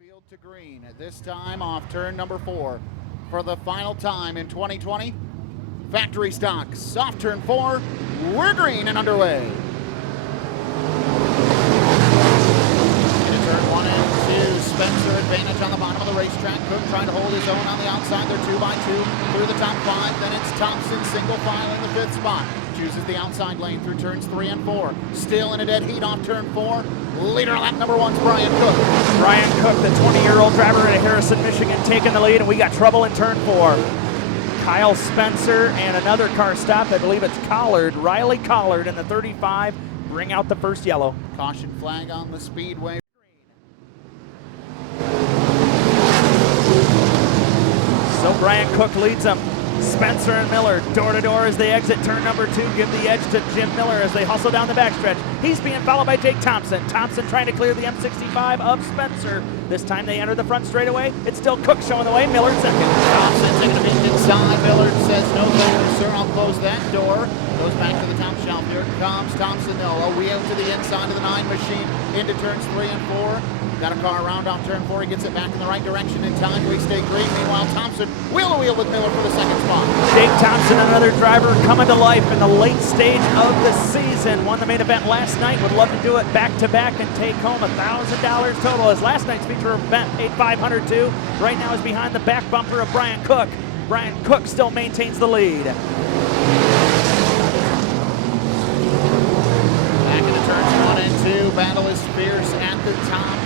Field to green, this time off turn number 4. For the final time in 2020, factory stocks, off turn 4, we're green and underway. Into turn 1 and 2, Spencer advantage on the bottom of the racetrack. Cook trying to hold his own on the outside. They're 2 by 2 through the top 5. Then it's Thompson, single file in the 5th spot. Chooses the outside lane through turns 3 and 4. Still in a dead heat off turn 4. Leader lap number 1's Brian Cook. Brian Cook, the 20-year-old driver at Harrison, Michigan, taking the lead, and we got trouble in turn 4. Kyle Spencer and another car stopped. I believe it's Collard, Riley Collard in the 35. Bring out the first yellow. Caution flag on the Speedway. So Brian Cook leads them. Spencer and Miller door to door as they exit turn number 2. Give the edge to Jim Miller as they hustle down the backstretch. He's being followed by Jake Thompson. Thompson trying to clear the M65 of Spencer. This time they enter the front straightaway. It's still Cook showing the way. Miller second. Thompson taking a beat inside. Miller says, no thank you, sir. I'll close that door. Goes back to the top shelf. Here comes Thompson. A wheel to the inside of the 9 machine into turns 3 and 4. Got a car around off turn 4. He gets it back in the right direction in time. We stay green. Meanwhile, Thompson wheel to wheel with Miller for the second spot. Jake Thompson, another driver coming to life in the late stage of the season. Won the main event last night. Would love to do it back to back and take home $1,000 total. As last night's feature event paid $500 too. Right now is behind the back bumper of Brian Cook. Brian Cook still maintains the lead. Back into turns 1 and 2. Battle is fierce at the top.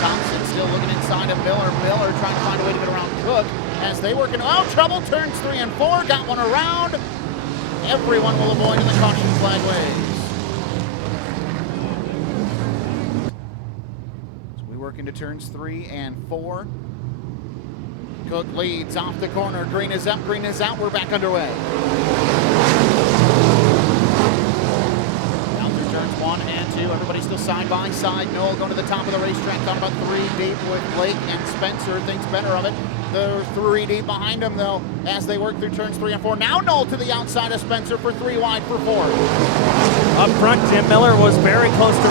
Thompson still looking inside of Miller. Miller trying to find a way to get around Cook as they work in trouble. Turns 3 and 4. Got one around. Everyone will avoid in the caution flag waves. So we work into turns 3 and 4. Cook leads off the corner. Green is up, green is out. We're back underway. Turns 1 and 2, everybody still side by side. Noel going to the top of the racetrack, got about 3 deep with Blake and Spencer. Thinks better of it. They're 3 deep behind him though as they work through turns 3 and 4. Now Noel to the outside of Spencer for 3 wide for 4. Up front, Jim Miller was very close to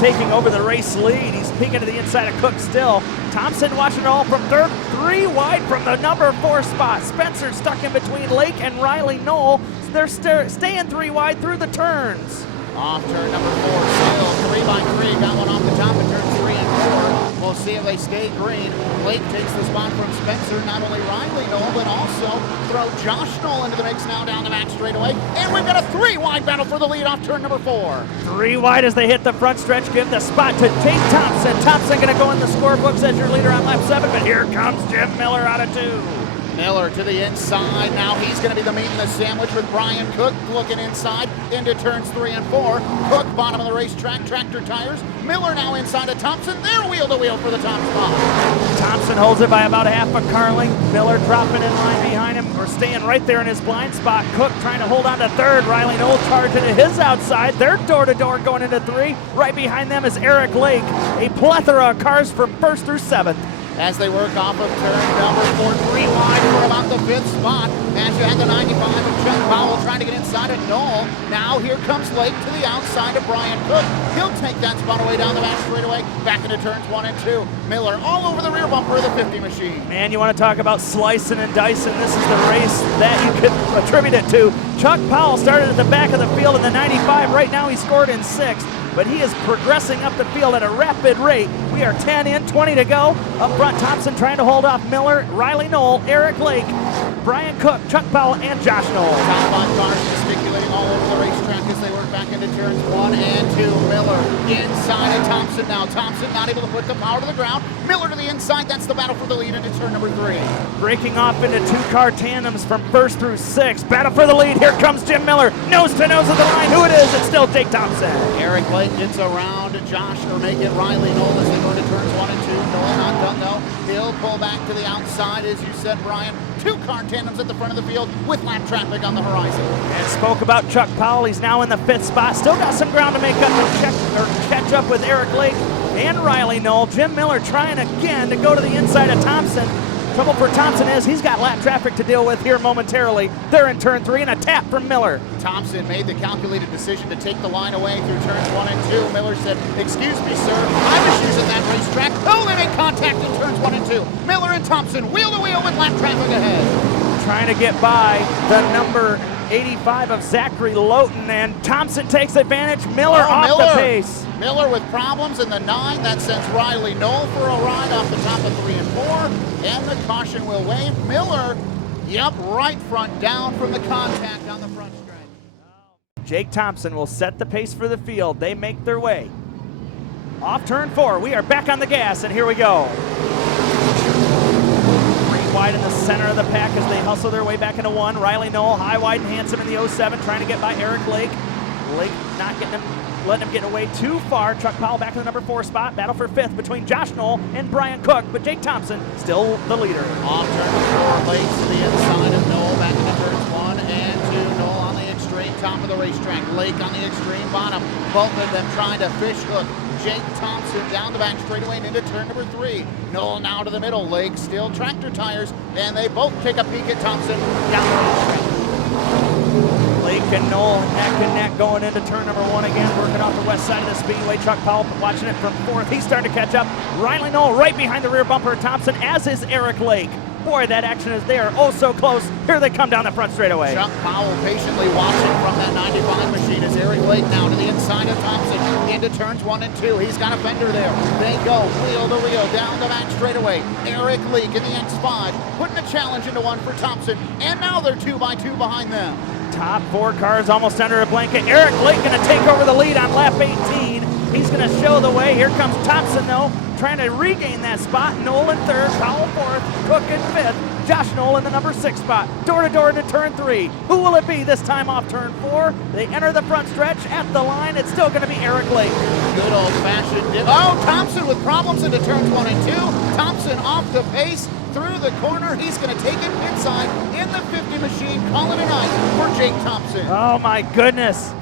taking over the race lead. He's peeking to the inside of Cook still. Thompson watching it all from third, 3 wide from the number 4 spot. Spencer stuck in between Lake and Riley Noel. They're staying 3 wide through the turns. Off turn number 4, still 3 by 3, got one off the top of turn 3 and 4. We'll see if they stay green. Blake takes the spot from Spencer, not only Riley Noel, but also throw Josh Noel into the mix now down the back straightaway. And we've got a 3-wide battle for the lead off turn number 4. 3 wide as they hit the front stretch, give the spot to Jake Thompson. Thompson gonna go in the scorebooks as your leader on lap 7, but here comes Jim Miller out of 2. Miller to the inside. Now he's going to be the meat in the sandwich with Brian Cook looking inside into turns 3 and 4. Cook bottom of the racetrack, tractor tires. Miller now inside of Thompson. They're wheel to wheel for the top spot. Thompson holds it by about a half a car length. Miller dropping in line behind him or staying right there in his blind spot. Cook trying to hold on to third. Riley Noel charging to his outside. They're door to door going into 3. Right behind them is Eric Lake. A plethora of cars from 1st through 7th. As they work off of turn number 4, 3 wide for about the 5th spot. As you had the 95 of Chuck Powell trying to get inside of Noel. Now here comes Lake to the outside of Brian Cook. He'll take that spot away down the back straightaway. Back into turns 1 and 2. Miller all over the rear bumper of the 50 machine. Man, you want to talk about slicing and dicing. This is the race that you could attribute it to. Chuck Powell started at the back of the field in the 95. Right now he scored in 6th. But he is progressing up the field at a rapid rate. We are 10 in, 20 to go. Up front, Thompson trying to hold off Miller, Riley Noel, Eric Lake, Brian Cook, Chuck Powell, and Josh Noel. Top 5 cars gesticulating all over the racetrack as they work back into turns 1 and 2. Miller inside of Thompson now. Thompson not able to put the power to the ground. Miller to the inside. That's the battle for the lead into turn number 3. Breaking off into 2-car tandems from 1st through 6th. Battle for the lead. Here comes Jim Miller. Nose to nose of the line. Who it is? It's still Jake Thompson. Eric Lake gets around Josh, or make it Riley Noel as they go into turns 1 and 2. Noel not done though. He'll pull back to the outside, as you said, Brian. 2-car tandems at the front of the field with lap traffic on the horizon. And spoke about Chuck Powell. He's now in the 5th spot. Still got some ground to make up and catch up with Eric Lake and Riley Noel. Jim Miller trying again to go to the inside of Thompson. Trouble for Thompson is he's got lap traffic to deal with here momentarily. They're in turn 3 and a tap from Miller. Thompson made the calculated decision to take the line away through turns 1 and 2. Miller said, "Excuse me, sir, I was using that 2. Miller and Thompson wheel to wheel with lap traffic ahead. Trying to get by the number 85 of Zachary Lowton, and Thompson takes advantage. Miller off the pace. Miller with problems in the 9. That sends Riley Knoll for a ride off the top of 3 and 4. And the caution will wave. Miller, yep, right front down from the contact on the front stretch. Jake Thompson will set the pace for the field. They make their way. Off turn 4, we are back on the gas, and here we go. Wide in the center of the pack as they hustle their way back into 1. Riley Knoll, high, wide, and handsome in the 07, trying to get by Eric Lake. Lake not getting him, letting him get away too far. Chuck Powell back in the number 4 spot. Battle for 5th between Josh Knoll and Brian Cook, but Jake Thompson still the leader. Off turn 4, Lake to the inside of Knoll, back into turns 1 and 2. Knoll on the extreme top of the racetrack. Lake on the extreme bottom. Both of them trying to fish hook Jake Thompson down the back straightaway and into turn number 3. Knoll now to the middle. Lake still tractor tires, and they both take a peek at Thompson down the racetrack. Lake and Knoll neck and neck going into turn number 1 again, working off the west side of the speedway. Chuck Powell watching it from 4th. He's starting to catch up. Riley Knoll right behind the rear bumper of Thompson, as is Eric Lake. Boy, that action is there. Oh, so close. Here they come down the front straightaway. Chuck Powell patiently watching from that 95 machine as Eric Lake now to the inside of Thompson into turns 1 and 2. He's got a fender there. They go wheel to wheel down the back straightaway. Eric Lake in the X5 putting a challenge into 1 for Thompson, and now they're 2 by 2 behind them. Top 4 cars almost under a blanket. Eric Lake going to take over the lead on lap 18. He's going to show the way. Here comes Thompson, though, trying to regain that spot. Knoll in 3rd, Powell 4th, Cook in 5th, Josh Knoll in the number 6 spot. Door to door into turn 3. Who will it be this time off turn 4? They enter the front stretch at the line. It's still going to be Eric Lake. Good old-fashioned dip. Oh, Thompson with problems into turns 1 and 2. Thompson off the pace through the corner. He's going to take it inside in the 50 machine. Call it a night for Jake Thompson. Oh, my goodness.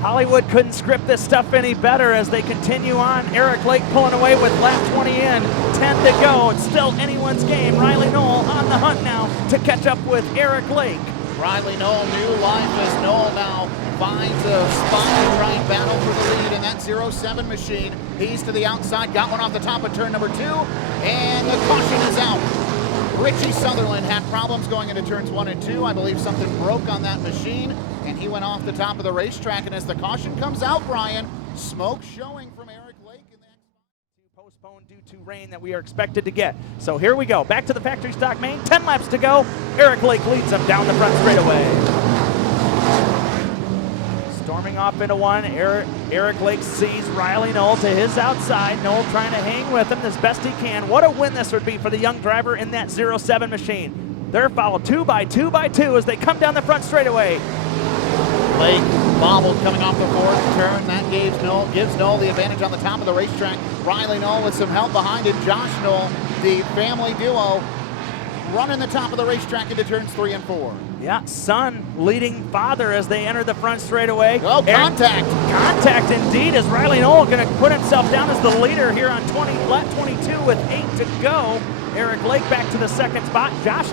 Hollywood couldn't script this stuff any better as they continue on. Eric Lake pulling away with lap 20 in, 10 to go. It's still anyone's game. Riley Knoll on the hunt now to catch up with Eric Lake. Riley Knoll, new life as Knoll now finds a spot to try and battle for the lead in that 07 machine. He's to the outside, got one off the top of turn number 2, and the caution is out. Richie Sutherland had problems going into turns 1 and 2. I believe something broke on that machine, and he went off the top of the racetrack. And as the caution comes out, Brian, smoke showing from Eric Lake in that. Postponed due to rain that we are expected to get. So here we go. Back to the factory stock main. 10 laps to go. Eric Lake leads them down the front straightaway. Storming off into 1, Eric Lake sees Riley Knoll to his outside. Knoll trying to hang with him as best he can. What a win this would be for the young driver in that 07 machine. They're followed 2 by 2 by 2 as they come down the front straightaway. Lake bobbled coming off the 4th turn. That gives Knoll the advantage on the top of the racetrack. Riley Knoll with some help behind him. Josh Knoll, the family duo, running the top of the racetrack into turns 3 and 4. Yeah, son leading father as they enter the front straightaway. Oh, contact. Contact indeed, as Riley Knoll going to put himself down as the leader here on lap 22 with 8 to go. Eric Lake back to the 2nd spot. Josh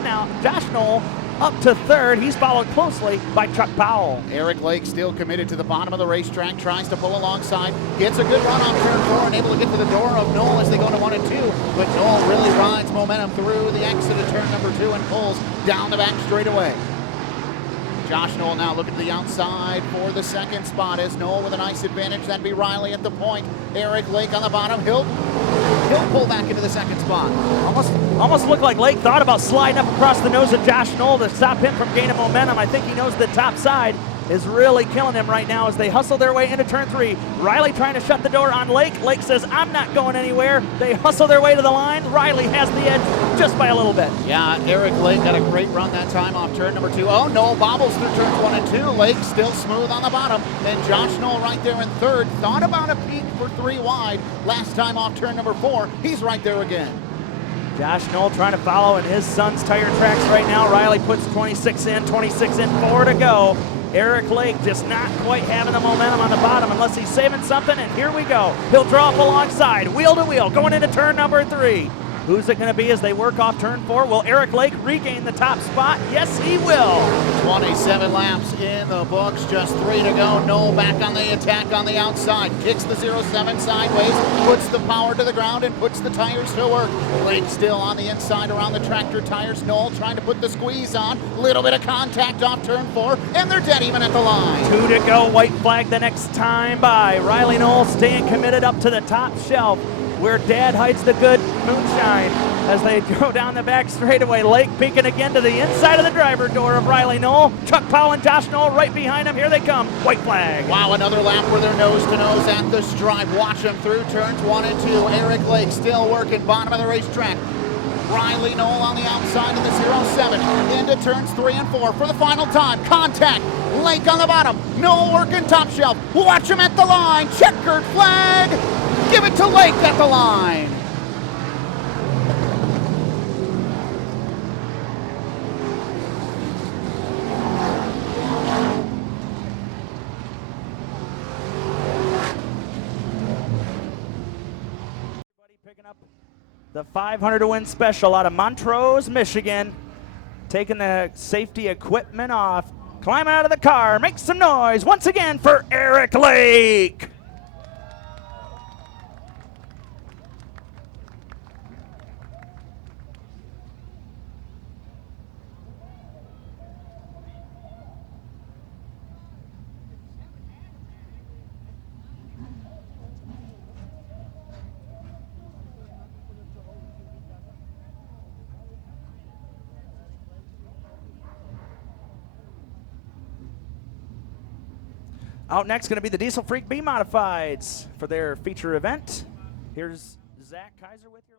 Knoll up to 3rd. He's followed closely by Chuck Powell. Eric Lake still committed to the bottom of the racetrack, tries to pull alongside, gets a good run on turn 4 and able to get to the door of Knoll as they go to 1 and 2. But Knoll really rides momentum through the exit of turn number 2 and pulls down the back straightaway. Josh Knoll now looking to the outside for the 2nd spot as Knoll with a nice advantage. That'd be Riley at the point. Eric Lake on the bottom. He'll pull back into the 2nd spot. Almost looked like Lake thought about sliding up across the nose of Josh Knoll to stop him from gaining momentum. I think he knows the top side is really killing him right now as they hustle their way into turn 3. Riley trying to shut the door on Lake. Lake says, I'm not going anywhere. They hustle their way to the line. Riley has the edge just by a little bit. Yeah, Eric Lake got a great run that time off turn number 2. Oh, Knoll bobbles through turns 1 and 2. Lake still smooth on the bottom. Then Josh Knoll right there in 3rd. Thought about a peak for 3 wide last time off turn number 4. He's right there again. Josh Knoll trying to follow in his son's tire tracks right now. Riley puts 26 in, 4 to go. Eric Lake just not quite having the momentum on the bottom unless he's saving something, and here we go. He'll draw up alongside, wheel to wheel, going into turn number 3. Who's it going to be as they work off turn 4? Will Eric Lake regain the top spot? Yes, he will. 27 laps in the books, just 3 to go. Knoll back on the attack on the outside. Kicks the 07 sideways, puts the power to the ground and puts the tires to work. Lake still on the inside around the tractor tires. Knoll trying to put the squeeze on. Little bit of contact off turn 4, and they're dead even at the line. 2 to go. White flag the next time by. Riley Knoll staying committed up to the top shelf where Dad hides the good moonshine as they go down the back straightaway. Lake peeking again to the inside of the driver door of Riley Knoll. Chuck Powell and Josh Knoll right behind him. Here they come. White flag. Wow, another lap where they're nose to nose at the stripe. Watch them through turns 1 and 2. Eric Lake still working bottom of the racetrack. Riley Knoll on the outside of the 07 into turns 3 and 4 for the final time. Contact. Lake on the bottom. Knoll working top shelf. Watch him at the line. Checkered flag. Give it to Lake at the line. Picking up the 500 to win special out of Montrose, Michigan. Taking the safety equipment off. Climbing out of the car. Make some noise once again for Eric Lake. Out next going to be the Diesel Freak B Modifieds for their feature event. Here's Zach Kaiser with your